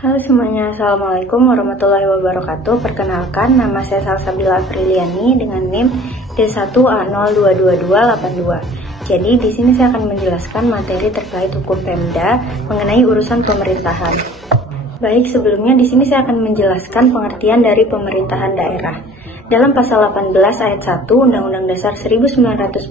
Halo semuanya, Assalamualaikum warahmatullahi wabarakatuh. Perkenalkan, nama saya Salsabila Apriliani dengan NIM D1A022282. Jadi di sini saya akan menjelaskan materi terkait hukum Pemda mengenai urusan pemerintahan. Baik, sebelumnya di sini saya akan menjelaskan pengertian dari pemerintahan daerah. Dalam pasal 18 ayat 1 Undang-Undang Dasar 1945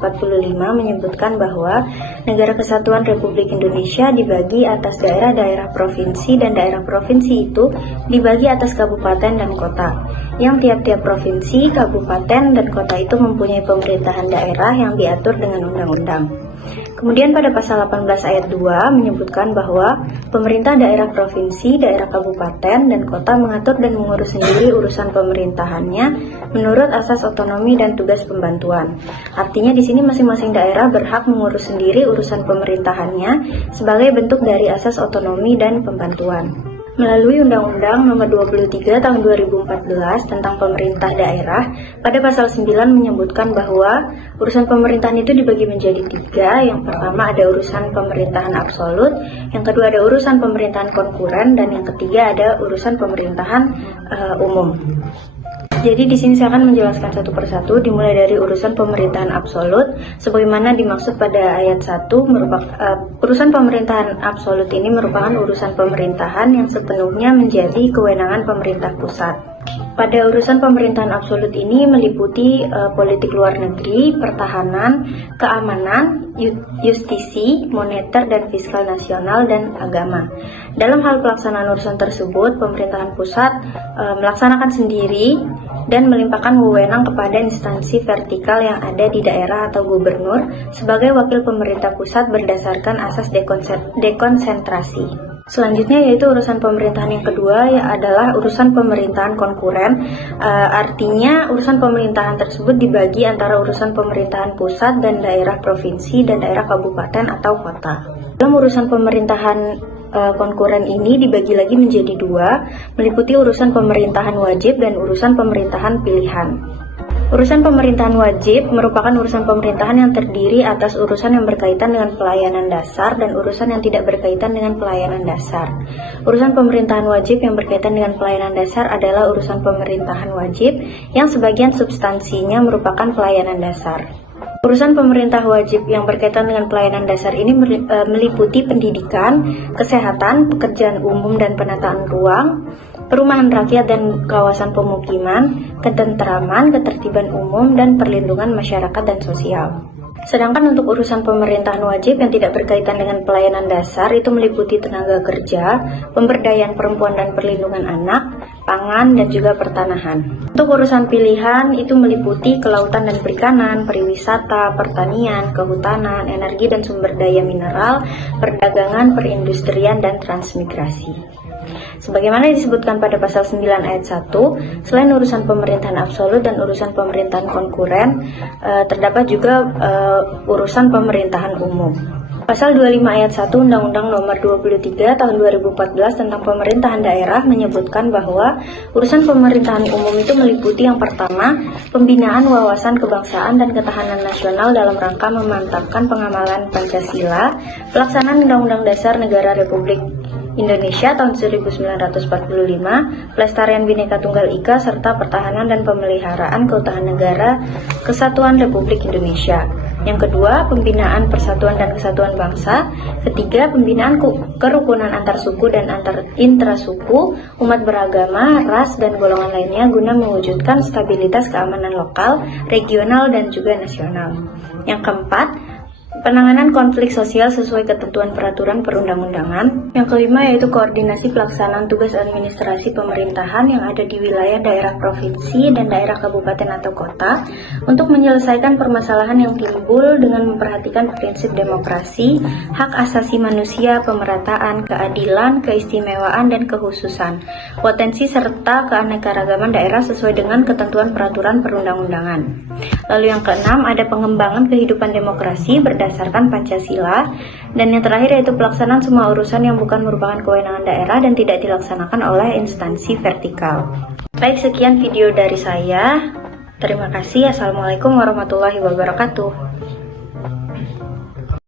menyebutkan bahwa Negara Kesatuan Republik Indonesia dibagi atas daerah-daerah provinsi dan daerah provinsi itu dibagi atas kabupaten dan kota. Yang tiap-tiap provinsi, kabupaten, dan kota itu mempunyai pemerintahan daerah yang diatur dengan undang-undang. Kemudian pada pasal 18 ayat 2 menyebutkan bahwa pemerintah daerah provinsi, daerah kabupaten, dan kota mengatur dan mengurus sendiri urusan pemerintahannya menurut asas otonomi dan tugas pembantuan. Artinya di sini masing-masing daerah berhak mengurus sendiri urusan pemerintahannya sebagai bentuk dari asas otonomi dan pembantuan. Melalui Undang-Undang Nomor 23 Tahun 2014 tentang Pemerintah Daerah, pada pasal 9 menyebutkan bahwa urusan pemerintahan itu dibagi menjadi 3. Yang pertama ada urusan pemerintahan absolut, yang kedua ada urusan pemerintahan konkuren, dan yang ketiga ada urusan pemerintahan umum. Jadi di sini saya akan menjelaskan satu persatu, dimulai dari urusan pemerintahan absolut, sebagaimana dimaksud pada ayat 1, urusan pemerintahan absolut ini merupakan urusan pemerintahan yang sepenuhnya menjadi kewenangan pemerintah pusat. Pada urusan pemerintahan absolut ini meliputi politik luar negeri, pertahanan, keamanan, justisi, moneter dan fiskal nasional, dan agama. Dalam hal pelaksanaan urusan tersebut, pemerintahan pusat melaksanakan sendiri dan melimpahkan wewenang kepada instansi vertikal yang ada di daerah atau gubernur sebagai wakil pemerintah pusat berdasarkan asas dekonsentrasi. Selanjutnya yaitu urusan pemerintahan yang kedua adalah urusan pemerintahan konkuren. Artinya urusan pemerintahan tersebut dibagi antara urusan pemerintahan pusat dan daerah provinsi dan daerah kabupaten atau kota. Dalam urusan pemerintahan konkuren ini dibagi lagi menjadi 2, meliputi urusan pemerintahan wajib dan urusan pemerintahan pilihan. Urusan pemerintahan wajib merupakan urusan pemerintahan yang terdiri atas urusan yang berkaitan dengan pelayanan dasar dan urusan yang tidak berkaitan dengan pelayanan dasar. Urusan pemerintahan wajib yang berkaitan dengan pelayanan dasar adalah urusan pemerintahan wajib yang sebagian substansinya merupakan pelayanan dasar. Urusan pemerintah wajib yang berkaitan dengan pelayanan dasar ini meliputi pendidikan, kesehatan, pekerjaan umum dan penataan ruang, perumahan rakyat dan kawasan pemukiman, ketentraman, ketertiban umum, dan perlindungan masyarakat dan sosial. Sedangkan untuk urusan pemerintahan wajib yang tidak berkaitan dengan pelayanan dasar itu meliputi tenaga kerja, pemberdayaan perempuan dan perlindungan anak, pangan, dan juga pertanahan. Untuk urusan pilihan itu meliputi kelautan dan perikanan, pariwisata, pertanian, kehutanan, energi dan sumber daya mineral, perdagangan, perindustrian, dan transmigrasi. Sebagaimana disebutkan pada pasal 9 ayat 1, selain urusan pemerintahan absolut dan urusan pemerintahan konkuren, terdapat juga urusan pemerintahan umum. Pasal 25 ayat 1 Undang-Undang Nomor 23 Tahun 2014 tentang Pemerintahan Daerah menyebutkan bahwa urusan pemerintahan umum itu meliputi yang pertama, pembinaan wawasan kebangsaan dan ketahanan nasional dalam rangka memantapkan pengamalan Pancasila, pelaksanaan Undang-Undang Dasar Negara Republik Indonesia tahun 1945, pelestarian Bhinneka Tunggal Ika, serta pertahanan dan pemeliharaan keutuhan negara Kesatuan Republik Indonesia. Yang kedua, pembinaan persatuan dan kesatuan bangsa. Ketiga, pembinaan kerukunan antar suku dan antar intrasuku, umat beragama, ras, dan golongan lainnya guna mewujudkan stabilitas keamanan lokal, regional, dan juga nasional. Yang keempat, penanganan konflik sosial sesuai ketentuan peraturan perundang-undangan. Yang kelima yaitu koordinasi pelaksanaan tugas administrasi pemerintahan yang ada di wilayah daerah provinsi dan daerah kabupaten atau kota untuk menyelesaikan permasalahan yang timbul dengan memperhatikan prinsip demokrasi, hak asasi manusia, pemerataan, keadilan, keistimewaan, dan kekhususan, potensi serta keanekaragaman daerah sesuai dengan ketentuan peraturan perundang-undangan. Lalu yang keenam ada pengembangan kehidupan demokrasi berdasarkan Pancasila, dan yang terakhir yaitu pelaksanaan semua urusan yang bukan merupakan kewenangan daerah dan tidak dilaksanakan oleh instansi vertikal. Baik, sekian video dari saya. Terima kasih. Assalamualaikum warahmatullahi wabarakatuh.